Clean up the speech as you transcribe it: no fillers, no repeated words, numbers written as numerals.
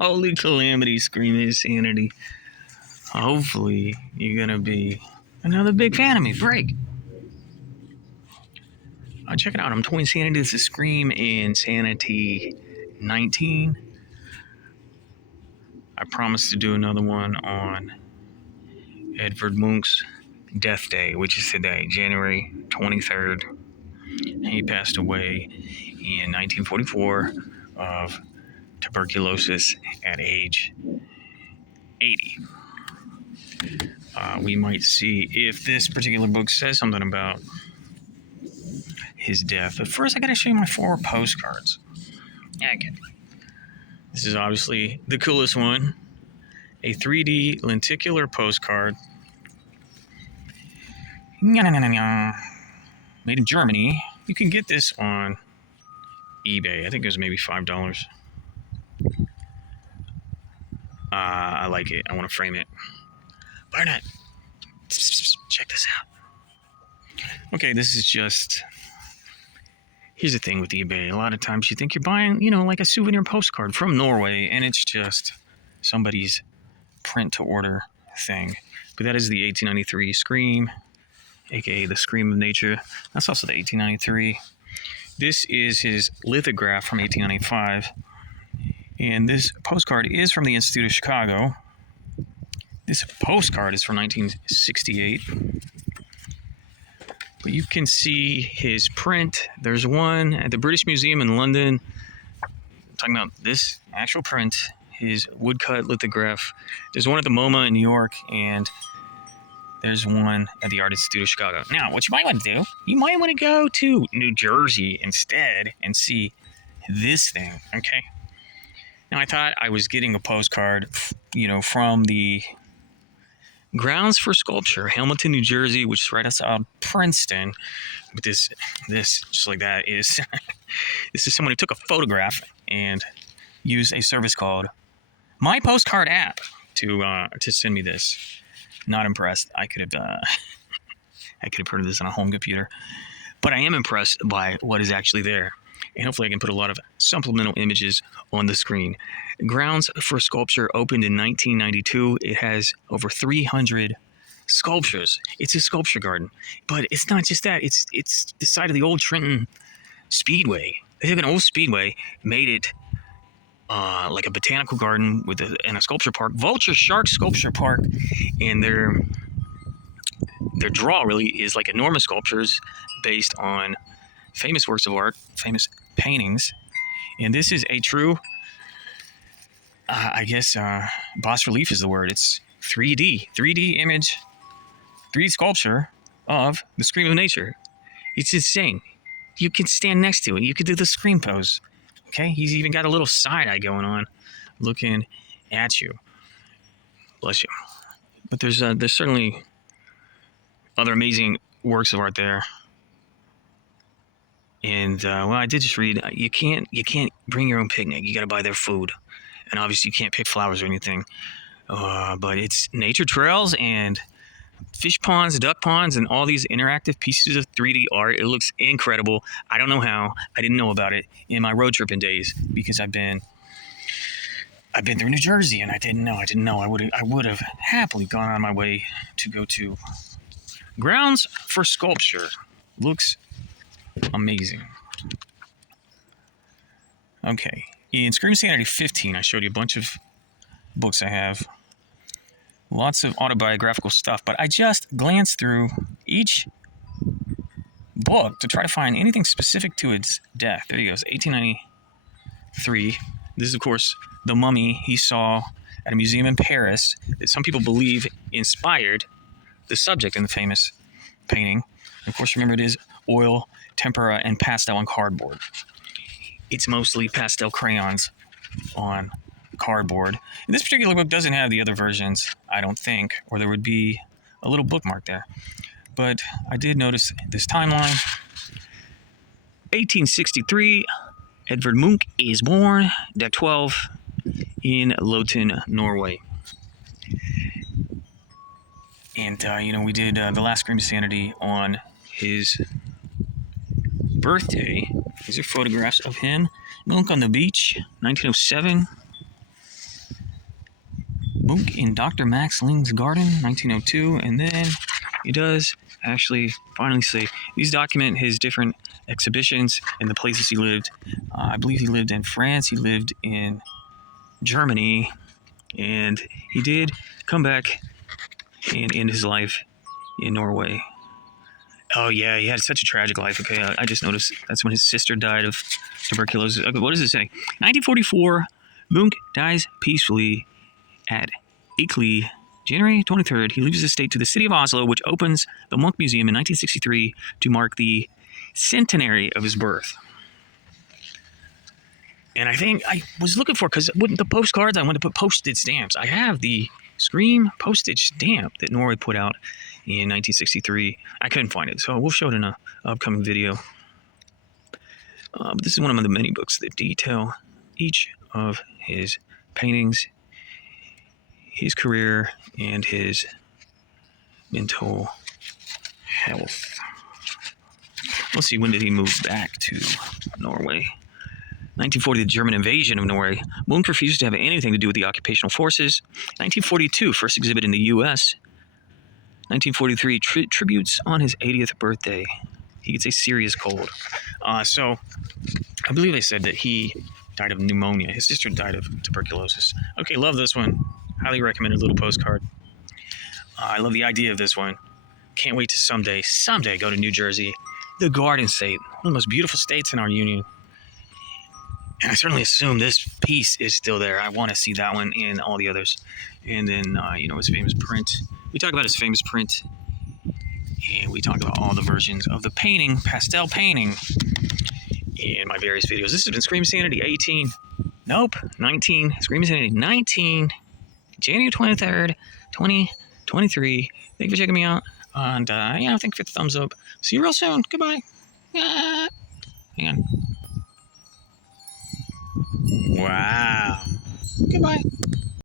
Holy calamity, screaming insanity. Hopefully, you're gonna be another big fan of me. Break. Check it out. I'm Toy Insanity. This is Scream Insanity 19. I promised to do another one on Edvard Munch's death day, which is today, January 23rd. He passed away in 1944 of tuberculosis at age 80. We might see if this particular book says something about his death. But first, I gotta show you my 4 postcards. Okay. This is obviously the coolest one. A 3D lenticular postcard. Made in Germany. You can get this on eBay. I think it was maybe $5. I like it. I want to frame it. Barnett, check this out. Okay, this is just... Here's the thing with eBay. A lot of times you think you're buying, like a souvenir postcard from Norway, and it's just somebody's print-to-order thing. But that is the 1893 Scream, aka the Scream of Nature. That's also the 1893. This is his lithograph from 1895. And this postcard is from the Institute of Chicago. This postcard is from 1968. But you can see his print. There's one at the British Museum in London. I'm talking about this actual print, his woodcut lithograph. There's one at the MoMA in New York, and there's one at the Art Institute of Chicago. Now, what you might want to do, you might want to go to New Jersey instead and see this thing, okay? Now, I thought I was getting a postcard, from the Grounds for Sculpture, Hamilton, New Jersey, which is right outside Princeton. But this, just like that, is this is someone who took a photograph and used a service called My Postcard App to send me this. Not impressed. I could have printed this on a home computer, but I am impressed by what is actually there. And hopefully I can put a lot of supplemental images on the screen. Grounds for Sculpture opened in 1992. It has over 300 sculptures. It's a sculpture garden. But it's not just that. It's the side of the old Trenton Speedway. They have an old speedway, made it like a botanical garden and a sculpture park. Vulture Shark Sculpture Park. And their draw really is like enormous sculptures based on famous works of art, famous paintings. And this is a true, bas relief is the word. It's 3D image, 3D sculpture of the Scream of Nature. It's insane. You can stand next to it. You could do the Scream pose. Okay? He's even got a little side eye going on looking at you. Bless you. But there's certainly other amazing works of art there. And I did just read you can't bring your own picnic. You got to buy their food, and obviously you can't pick flowers or anything. But it's nature trails and fish ponds, duck ponds, and all these interactive pieces of 3D art. It looks incredible. I don't know how. I didn't know about it in my road tripping days because I've been through New Jersey, and I didn't know. I would have happily gone on my way to go to Grounds for Sculpture. Looks amazing. Okay. In Scream Insanity 15, I showed you a bunch of books I have. Lots of autobiographical stuff, but I just glanced through each book to try to find anything specific to its death. There he goes, 1893. This is, of course, the mummy he saw at a museum in Paris that some people believe inspired the subject in the famous painting. And of course, remember, it is oil, tempera, and pastel on cardboard. It's mostly pastel crayons on cardboard. And this particular book doesn't have the other versions, I don't think, or there would be a little bookmark there. But I did notice this timeline. 1863, Edvard Munch is born, deck 12, in Loten, Norway. And, we did the last Scream Insanity on his birthday. These are photographs of him. Munch on the beach, 1907. Munch in Dr. Max Ling's garden, 1902. And then he does actually finally say these document his different exhibitions and the places he lived. I believe he lived in France, he lived in Germany, and he did come back and end his life in Norway. Oh yeah, he had such a tragic life. Okay, I just noticed that's when his sister died of tuberculosis. Okay, what does it say? 1944, Munch dies peacefully at Ilkley, January 23rd. He leaves his estate to the city of Oslo, which opens the Munch Museum in 1963 to mark the centenary of his birth. And I think I was looking for, because with the postcards, I wanted to put postage stamps. I have the Scream postage stamp that Norway put out in 1963. I couldn't find it, so we'll show it in an upcoming video. But this is one of the many books that detail each of his paintings, his career, and his mental health. Let's see, when did he move back to Norway? 1940, the German invasion of Norway. Munch refused to have anything to do with the occupational forces. 1942, first exhibit in the U.S. 1943, tributes on his 80th birthday. He gets a serious cold. So, I believe they said that he died of pneumonia. His sister died of tuberculosis. Okay, love this one. Highly recommended little postcard. I love the idea of this one. Can't wait to someday go to New Jersey, the Garden State, one of the most beautiful states in our union. And I certainly assume this piece is still there. I want to see that one and all the others. And then, his famous print. We talk about his famous print. And we talk about all the versions of the painting, pastel painting, in my various videos. This has been Scream Sanity 18. Nope, 19. Scream Sanity 19. January 23rd, 2023. Thank you for checking me out. And, thank you for the thumbs up. See you real soon. Goodbye. Hang on. Wow. Goodbye.